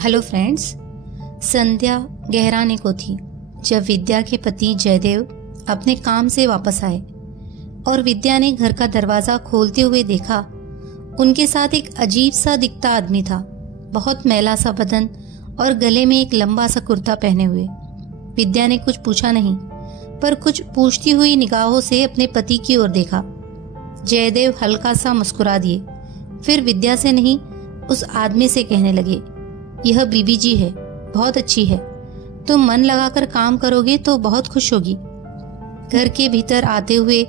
Hello friends. संध्या गहराने को थी जब विद्या के पति जयदेव अपने काम से वापस आए और विद्या ने घर का दरवाजा खोलते हुए देखा। उनके साथ एक अजीब सा दिखता आदमी था, बहुत मैला सा बदन और गले में एक लंबा सा कुर्ता पहने हुए। विद्या ने कुछ पूछा नहीं, पर कुछ पूछती हुई निगाहों से अपने पति की ओर देखा। जयदेव हल्का सा मुस्कुरा दिए, फिर विद्या से नहीं उस आदमी से कहने लगे, यह बीबी जी है, बहुत अच्छी है, तुम मन लगाकर काम करोगे तो बहुत खुश होगी। घर के भीतर आते हुए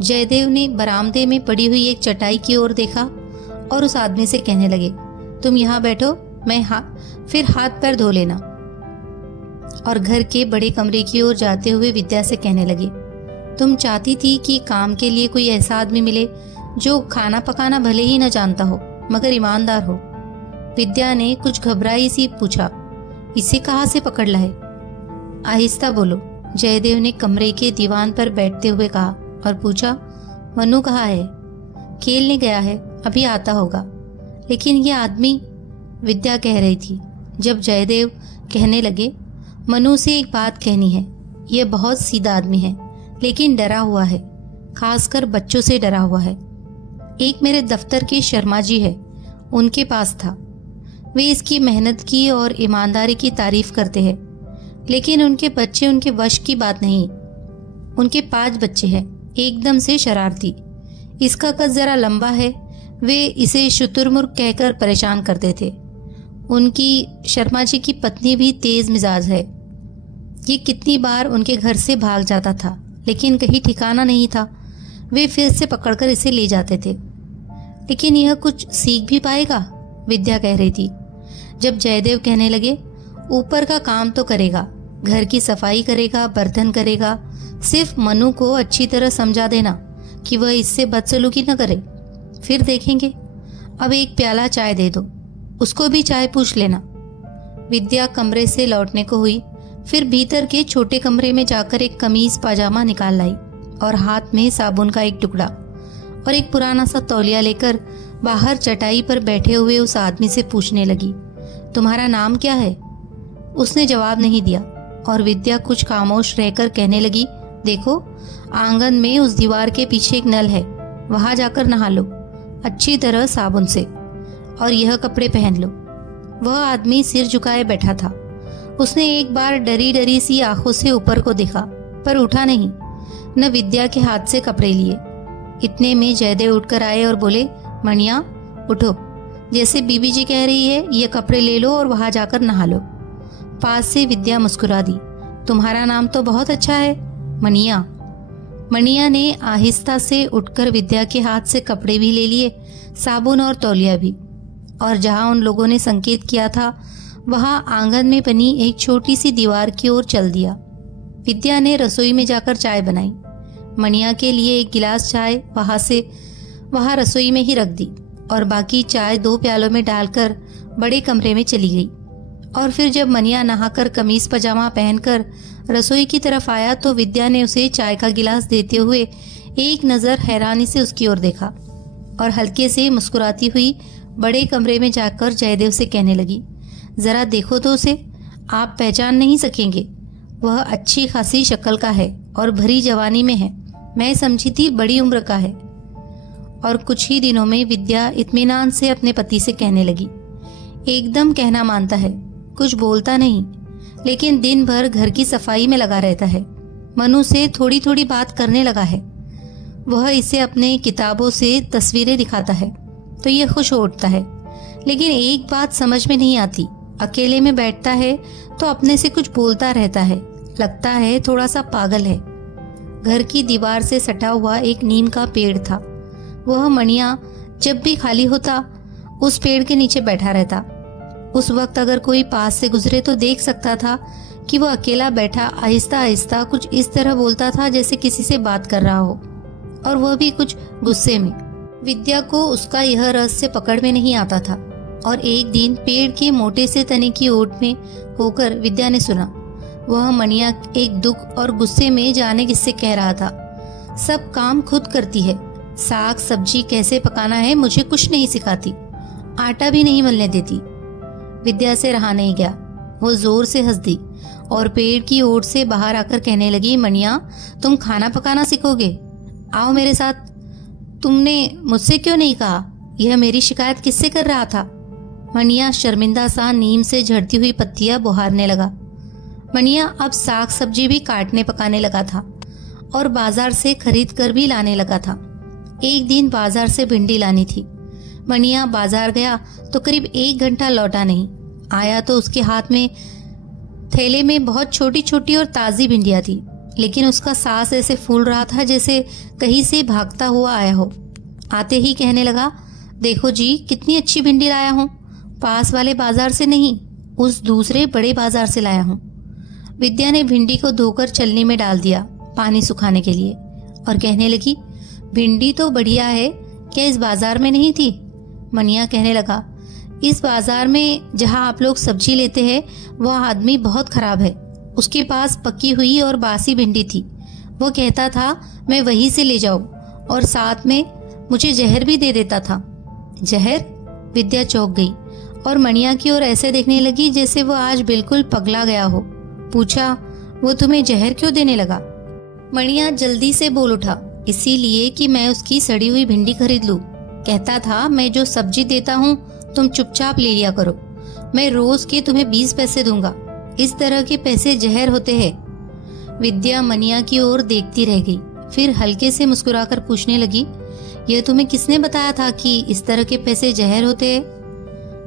जयदेव ने बरामदे में पड़ी हुई एक चटाई की ओर देखा और उस आदमी से कहने लगे, तुम यहाँ बैठो, मैं फिर हाथ पैर धो लेना। और घर के बड़े कमरे की ओर जाते हुए विद्या से कहने लगे, तुम चाहती थी कि काम के लिए कोई ऐसा आदमी मिले जो खाना पकाना भले ही न जानता हो मगर ईमानदार हो। विद्या ने कुछ घबराई सी पूछा, इसे कहाँ से पकड़ लाए? आहिस्ता बोलो, जयदेव ने कमरे के दीवान पर बैठते हुए कहा और पूछा, मनु कहाँ है? खेलने गया है, अभी आता होगा। लेकिन ये आदमी, विद्या कह रही थी। जब जयदेव कहने लगे, मनु से एक बात कहनी है, यह बहुत सीधा आदमी है लेकिन डरा हुआ है, खासकर बच्चों से डरा हुआ है। एक मेरे दफ्तर के शर्मा जी है, उनके पास था। वे इसकी मेहनत की और ईमानदारी की तारीफ करते हैं, लेकिन उनके बच्चे उनके वश की बात नहीं। उनके 5 बच्चे हैं, एकदम से शरारती। इसका कद जरा लंबा है, वे इसे शुतुरमुर्ग कहकर परेशान करते थे। उनकी शर्मा जी की पत्नी भी तेज मिजाज है। ये कितनी बार उनके घर से भाग जाता था, लेकिन कहीं ठिकाना नहीं था। वे फिर से पकड़कर इसे ले जाते थे। लेकिन यह कुछ सीख भी पाएगा, विद्या कह रही थी। जब जयदेव कहने लगे, ऊपर का काम तो करेगा, घर की सफाई करेगा, बर्तन करेगा, सिर्फ मनु को अच्छी तरह समझा देना कि वह इससे बदसलूकी न करे, फिर देखेंगे। अब एक प्याला चाय दे दो, उसको भी चाय पूछ लेना। विद्या कमरे से लौटने को हुई, फिर भीतर के छोटे कमरे में जाकर एक कमीज पाजामा निकाल लाई और हाथ में साबुन का एक टुकड़ा और एक पुराना सा तौलिया लेकर बाहर चटाई पर बैठे हुए उस आदमी से पूछने लगी, तुम्हारा नाम क्या है? उसने जवाब नहीं दिया और विद्या कुछ खामोश रहकर कहने लगी, देखो आंगन में उस दीवार के पीछे एक नल है, वहां जाकर नहा लो अच्छी तरह साबुन से, और यह कपड़े पहन लो। वह आदमी सिर झुकाए बैठा था। उसने एक बार डरी डरी सी आंखों से ऊपर को देखा, पर उठा नहीं, न विद्या के हाथ से कपड़े लिए। इतने में जयदेव उठकर आए और बोले, मणिया उठो, जैसे बीबी जी कह रही है, ये कपड़े ले लो और वहां जाकर नहा लो। पास से विद्या मुस्कुरा दी, तुम्हारा नाम तो बहुत अच्छा है, मणिया। मणिया ने आहिस्ता से उठकर विद्या के हाथ से कपड़े भी ले लिए, साबुन और तौलिया भी, और जहां उन लोगों ने संकेत किया था वहां आंगन में बनी एक छोटी सी दीवार की ओर चल दिया। विद्या ने रसोई में जाकर चाय बनाई। मणिया के लिए एक गिलास चाय वहां रसोई में ही रख दी और बाकी चाय 2 प्यालों में डालकर बड़े कमरे में चली गई। और फिर जब मणिया नहाकर कमीज पजामा पहनकर रसोई की तरफ आया तो विद्या ने उसे चाय का गिलास देते हुए एक नजर हैरानी से उसकी ओर देखा और हल्के से मुस्कुराती हुई बड़े कमरे में जाकर जयदेव से कहने लगी, जरा देखो तो उसे, आप पहचान नहीं सकेंगे। वह अच्छी खासी शक्ल का है और भरी जवानी में है, मैं समझी थी बड़ी उम्र का है। और कुछ ही दिनों में विद्या इत्मीनान से अपने पति से कहने लगी, एकदम कहना मानता है, कुछ बोलता नहीं, लेकिन दिन भर घर की सफाई में लगा रहता है। मनु से थोड़ी थोड़ी बात करने लगा है। वह इसे अपने किताबों से तस्वीरें दिखाता है तो यह खुश हो उठता है, लेकिन एक बात समझ में नहीं आती, अकेले में बैठता है तो अपने से कुछ बोलता रहता है, लगता है थोड़ा सा पागल है। घर की दीवार से सटा हुआ एक नीम का पेड़ था। वह मणिया जब भी खाली होता उस पेड़ के नीचे बैठा रहता। उस वक्त अगर कोई पास से गुजरे तो देख सकता था कि वह अकेला बैठा आहिस्ता आहिस्ता कुछ इस तरह बोलता था जैसे किसी से बात कर रहा हो, और वह भी कुछ गुस्से में। विद्या को उसका यह रहस्य पकड़ में नहीं आता था और एक दिन पेड़ के मोटे से तने की ओट में होकर विद्या ने सुना, वह मणिया एक दुख और गुस्से में जाने किससे कह रहा था, सब काम खुद करती है, साग सब्जी कैसे पकाना है मुझे कुछ नहीं सिखाती, आटा भी नहीं मलने देती। विद्या से रहा नहीं गया। वो जोर से हंस दी और पेड़ की ओट से बाहर आकर कहने लगी, मनिया तुम खाना पकाना सीखोगे, आओ मेरे साथ। तुमने मुझसे क्यों नहीं कहा? यह मेरी शिकायत किससे कर रहा था? मनिया शर्मिंदा सा नीम से झड़ती हुई पत्तियां बुहारने लगा। मनिया अब साग सब्जी भी काटने पकाने लगा था और बाजार से खरीद कर भी लाने लगा था। एक दिन बाजार से भिंडी लानी थी। मनिया बाजार गया तो करीब 1 घंटा लौटा नहीं। आया तो उसके हाथ में थैले में बहुत छोटी छोटी और ताजी भिंडियां थी, लेकिन उसका सांस ऐसे फूल रहा था जैसे कहीं से भागता हुआ आया हो। आते ही कहने लगा, देखो जी कितनी अच्छी भिंडी लाया हूँ, पास वाले बाजार से नहीं, उस दूसरे बड़े बाजार से लाया हूँ। विद्या ने भिंडी को धोकर छलनी में डाल दिया पानी सुखाने के लिए और कहने लगी, भिंडी तो बढ़िया है, क्या इस बाजार में नहीं थी? मनिया कहने लगा, इस बाजार में जहाँ आप लोग सब्जी लेते हैं वह आदमी बहुत खराब है। उसके पास पकी हुई और बासी भिंडी थी। वो कहता था मैं वहीं से ले जाऊं और साथ में मुझे जहर भी दे देता था। जहर? विद्या चौंक गई और मनिया की ओर ऐसे देखने लगी जैसे वो आज बिल्कुल पगला गया हो। पूछा, वो तुम्हें जहर क्यों देने लगा? मनिया जल्दी से बोल उठा, इसीलिए कि मैं उसकी सड़ी हुई भिंडी खरीद लूं। कहता था मैं जो सब्जी देता हूँ तुम चुपचाप ले लिया करो, मैं रोज के तुम्हें 20 पैसे दूंगा। इस तरह के पैसे जहर होते हैं। विद्या मनिया की ओर देखती रह गई, फिर हल्के से मुस्कुराकर पूछने लगी, यह तुम्हें किसने बताया था कि इस तरह के पैसे जहर होते हैं?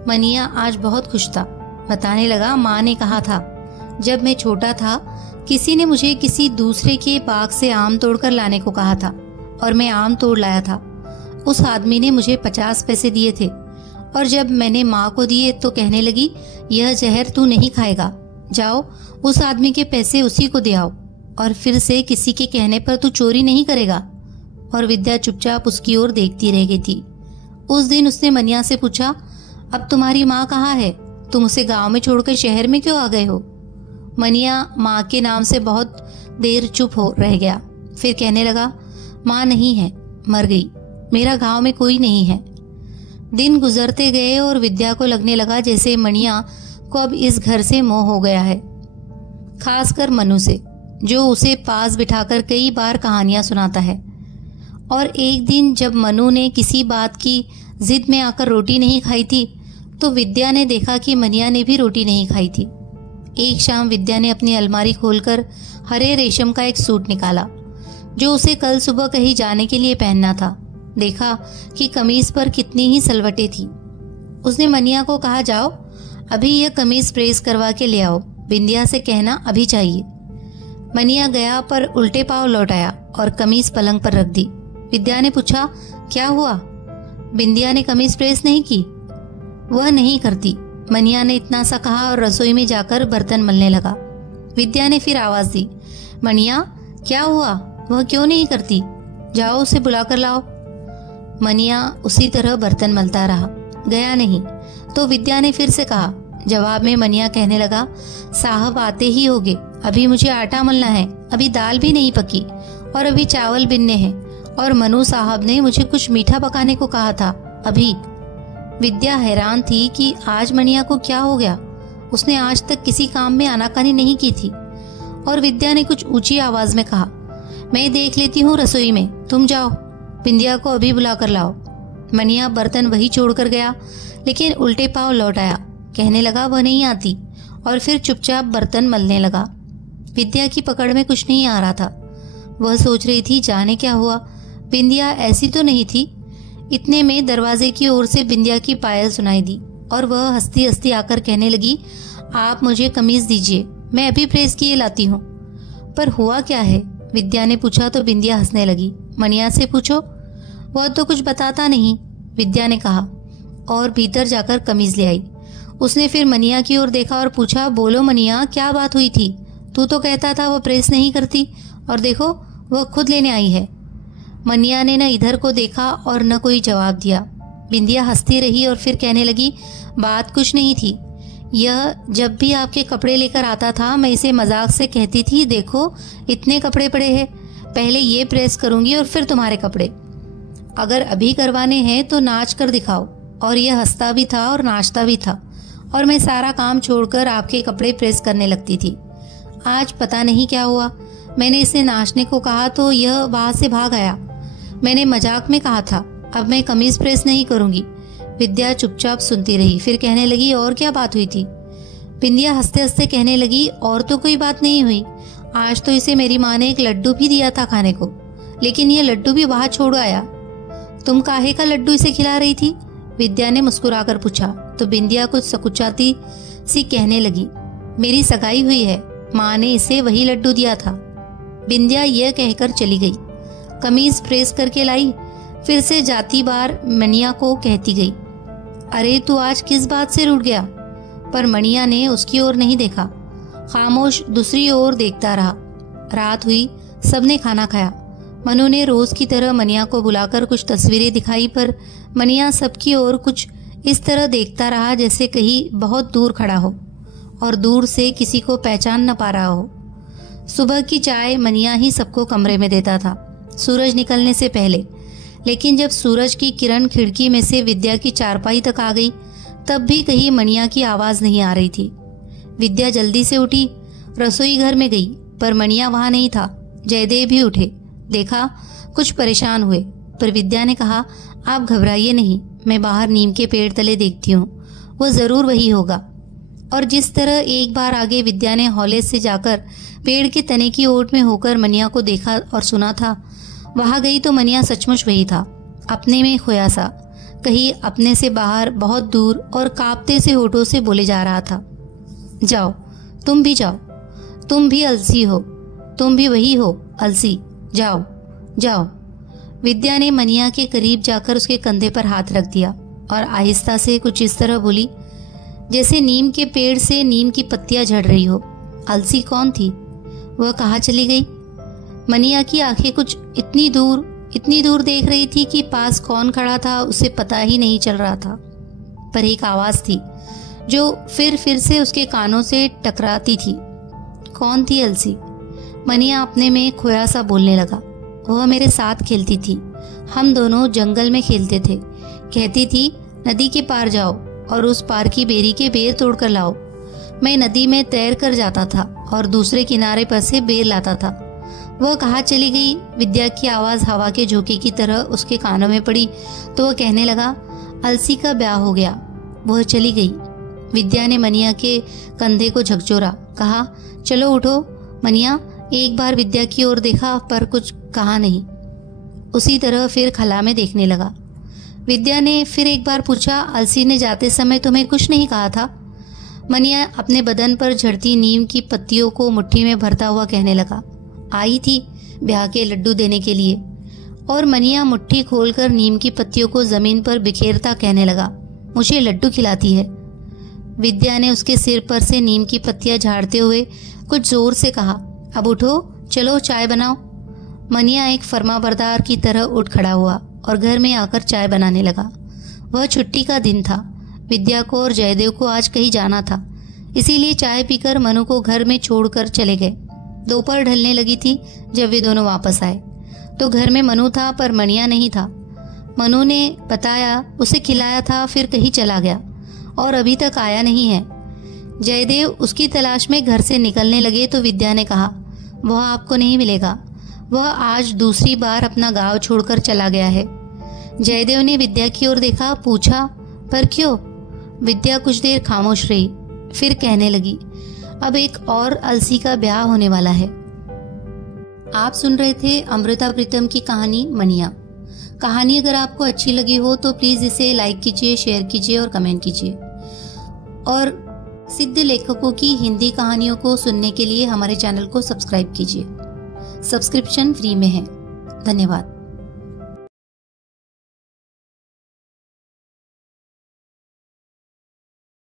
मनिया आज बहुत खुश था। बताने लगा, माँ ने कहा था जब मैं छोटा था किसी ने मुझे किसी दूसरे के बाग से आम तोड़कर लाने को कहा था और मैं आम तोड़ लाया था। उस आदमी ने मुझे 50 पैसे दिए थे और जब मैंने माँ को दिए तो कहने लगी, यह जहर तू नहीं खाएगा, जाओ उस आदमी के पैसे उसी को दे आओ और फिर से किसी के कहने पर तू चोरी नहीं करेगा। और विद्या चुपचाप उसकी ओर देखती रह गई थी। उस दिन उसने मनिया से पूछा, अब तुम्हारी माँ कहाँ है? तुम उसे गांव में छोड़कर शहर में क्यों आ गए हो? मनिया माँ के नाम से बहुत देर चुप हो रह गया, फिर कहने लगा, माँ नहीं है, मर गई, मेरा गांव में कोई नहीं है। दिन गुजरते गए और विद्या को लगने लगा जैसे मनिया को अब इस घर से मोह हो गया है, खासकर मनु से, जो उसे पास बिठाकर कई बार कहानियां सुनाता है। और एक दिन जब मनु ने किसी बात की जिद में आकर रोटी नहीं खाई थी तो विद्या ने देखा कि मनिया ने भी रोटी नहीं खाई थी। एक शाम विद्या ने अपनी अलमारी खोलकर हरे रेशम का एक सूट निकाला जो उसे कल सुबह कहीं जाने के लिए पहनना था। देखा कि कमीज पर कितनी ही सलवटें थी। उसने मनिया को कहा, जाओ अभी यह कमीज प्रेस करवा के ले आओ, बिंदिया से कहना अभी चाहिए। मनिया गया पर उल्टे पांव लौट आया और कमीज पलंग पर रख दी। विद्या ने पूछा, क्या हुआ? बिंदिया ने कमीज प्रेस नहीं की? वह नहीं करती, मनिया ने इतना सा कहा और रसोई में जाकर बर्तन मलने लगा। विद्या ने फिर आवाज दी, मनिया क्या हुआ? वह क्यों नहीं करती? जाओ उसे बुलाकर लाओ। मनिया उसी तरह बर्तन मलता रहा, गया नहीं। तो विद्या ने फिर से कहा। जवाब में मनिया कहने लगा, साहब आते ही होगे, अभी मुझे आटा मलना है, अभी दाल भी नहीं पकी और अभी चावल बिनने हैं और मनु साहब ने मुझे कुछ मीठा पकाने को कहा था अभी। विद्या हैरान थी कि आज मनिया को क्या हो गया। उसने आज तक किसी काम में आनाकानी नहीं की थी। और विद्या ने कुछ ऊंची आवाज में कहा, मैं देख लेती हूँ रसोई में, तुम जाओ, बिंदिया को अभी बुला कर लाओ। मनिया बर्तन वही छोड़कर गया, लेकिन उल्टे पांव लौट आया। कहने लगा वह नहीं आती और फिर चुपचाप बर्तन मलने लगा। विद्या की पकड़ में कुछ नहीं आ रहा था। वह सोच रही थी जाने क्या हुआ, बिंदिया ऐसी तो नहीं थी। इतने में दरवाजे की ओर से बिंदिया की पायल सुनाई दी और वह हंसती हंसती आकर कहने लगी, आप मुझे कमीज दीजिए, मैं अभी प्रेस किए लाती हूँ। पर हुआ क्या है? विद्या ने पूछा तो बिंदिया हंसने लगी। मनिया से पूछो, वह तो कुछ बताता नहीं, विद्या ने कहा और भीतर जाकर कमीज ले आई। उसने फिर मनिया की ओर देखा और पूछा, बोलो मनिया क्या बात हुई थी? तू तो कहता था वह प्रेस नहीं करती और देखो वह खुद लेने आई है। मनिया ने न इधर को देखा और न कोई जवाब दिया। बिंदिया हंसती रही और फिर कहने लगी, बात कुछ नहीं थी, यह जब भी आपके कपड़े लेकर आता था मैं इसे मजाक से कहती थी, देखो इतने कपड़े पड़े हैं, पहले ये प्रेस करूंगी और फिर तुम्हारे कपड़े, अगर अभी करवाने हैं तो नाच कर दिखाओ। और यह हंसता भी था और नाचता भी था और मैं सारा काम छोड़कर आपके कपड़े प्रेस करने लगती थी। आज पता नहीं क्या हुआ, मैंने इसे नाचने को कहा तो यह वहां से भाग आया। मैंने मजाक में कहा था अब मैं कमीज प्रेस नहीं करूंगी। विद्या चुपचाप सुनती रही, फिर कहने लगी और क्या बात हुई थी। बिंदिया हंसते हंसते कहने लगी और तो कोई बात नहीं हुई, आज तो इसे मेरी माँ ने एक लड्डू भी दिया था खाने को, लेकिन ये लड्डू भी वहां छोड़ आया। तुम काहे का लड्डू इसे खिला रही थी? विद्या ने मुस्कुराकर पूछा तो बिंदिया कुछ सकुचाती सी कहने लगी, मेरी सगाई हुई है, माँ ने इसे वही लड्डू दिया था। बिंदिया यह कहकर चली गई। कमीज प्रेस करके लाई, फिर से जाती बार मनिया को कहती गई, अरे तू आज किस बात से रूठ गया? पर मनिया ने उसकी ओर नहीं देखा, खामोश दूसरी ओर देखता रहा। रात हुई, सबने खाना खाया। मनु ने रोज की तरह मनिया को बुलाकर कुछ तस्वीरें दिखाई, पर मनिया सबकी ओर कुछ इस तरह देखता रहा जैसे कहीं बहुत दूर खड़ा हो और दूर से किसी को पहचान न पा रहा हो। सुबह की चाय मनिया ही सबको कमरे में देता था, सूरज निकलने से पहले। लेकिन जब सूरज की किरण खिड़की में से विद्या की चारपाई तक आ गई, तब भी कहीं मनिया की आवाज नहीं आ रही थी। विद्या जल्दी से उठी, रसोई घर में गई, पर मनिया वहां नहीं था। जयदेव भी उठे, देखा कुछ परेशान हुए, पर विद्या ने कहा, आप घबराइए नहीं, मैं बाहर नीम के पेड़ तले देखती हूँ, वो जरूर वही होगा। और जिस तरह एक बार आगे विद्या ने हौले से जाकर पेड़ के तने की ओट में होकर मनिया को देखा और सुना था, वहां गई तो मनिया सचमुच वही था, अपने में खोया सा, कहीं अपने से बाहर बहुत दूर, और कांपते से होठों से बोले जा रहा था, जाओ तुम भी जाओ, तुम भी अलसी हो, तुम भी वही हो अलसी, जाओ जाओ। विद्या ने मनिया के करीब जाकर उसके कंधे पर हाथ रख दिया और आहिस्ता से कुछ इस तरह बोली जैसे नीम के पेड़ से नीम की पत्तियां झड़ रही हो। अलसी कौन थी? वह कहाँ चली गई? मनिया की आंखें कुछ इतनी दूर देख रही थी कि पास कौन खड़ा था उसे पता ही नहीं चल रहा था। पर एक आवाज थी जो फिर से उसके कानों से टकराती थी। कौन थी अलसी? मनिया अपने में खोया सा बोलने लगा, वह मेरे साथ खेलती थी, हम दोनों जंगल में खेलते थे, कहती थी नदी के पार जाओ और उस पार की बेरी के बेर तोड़कर लाओ। मैं नदी में तैर कर जाता था और दूसरे किनारे पर से बेर लाता था। वह कहाँ चली गई? विद्या की आवाज हवा के झोंके की तरह उसके कानों में पड़ी तो वह कहने लगा, अलसी का ब्याह हो गया, वह चली गई। विद्या ने मनिया के कंधे को झकझोरा, कहा, चलो उठो। मनिया एक बार विद्या की ओर देखा पर कुछ कहा नहीं, उसी तरह फिर खला में देखने लगा। विद्या ने फिर एक बार पूछा, अलसी ने जाते समय तुम्हें कुछ नहीं कहा था? मनिया अपने बदन पर झड़ती नीम की पत्तियों को मुट्ठी में भरता हुआ कहने लगा, आई थी ब्याह के लड्डू देने के लिए। और मनिया मुट्ठी खोलकर नीम की पत्तियों को जमीन पर बिखेरता कहने लगा, मुझे लड्डू खिलाती है। विद्या ने उसके सिर पर से नीम की पत्तियां झाड़ते हुए कुछ जोर से कहा, अब उठो, चलो चाय बनाओ। मनिया एक फर्माबरदार की तरह उठ खड़ा हुआ और घर में आकर चाय बनाने लगा। वह छुट्टी का दिन था, विद्या को और जयदेव को आज कहीं जाना था, इसीलिए चाय पीकर मनु को घर में छोड़कर चले गए। दोपहर ढलने लगी थी जब वे दोनों वापस आए तो घर में मनु था पर मनिया नहीं था। मनु ने बताया उसे खिलाया था, फिर कहीं चला गया और अभी तक आया नहीं है। जयदेव उसकी तलाश में घर से निकलने लगे तो विद्या ने कहा, वह आपको नहीं मिलेगा, वह आज दूसरी बार अपना गांव छोड़कर चला गया है। जयदेव ने विद्या की ओर देखा, पूछा, पर क्यों? विद्या कुछ देर खामोश रही, फिर कहने लगी, अब एक और अलसी का ब्याह होने वाला है। आप सुन रहे थे अमृता प्रीतम की कहानी मनिया। कहानी अगर आपको अच्छी लगी हो तो प्लीज इसे लाइक कीजिए, शेयर कीजिए और कमेंट कीजिए। और सिद्ध लेखकों की हिंदी कहानियों को सुनने के लिए हमारे चैनल को सब्सक्राइब कीजिए। सब्सक्रिप्शन फ्री में है। धन्यवाद।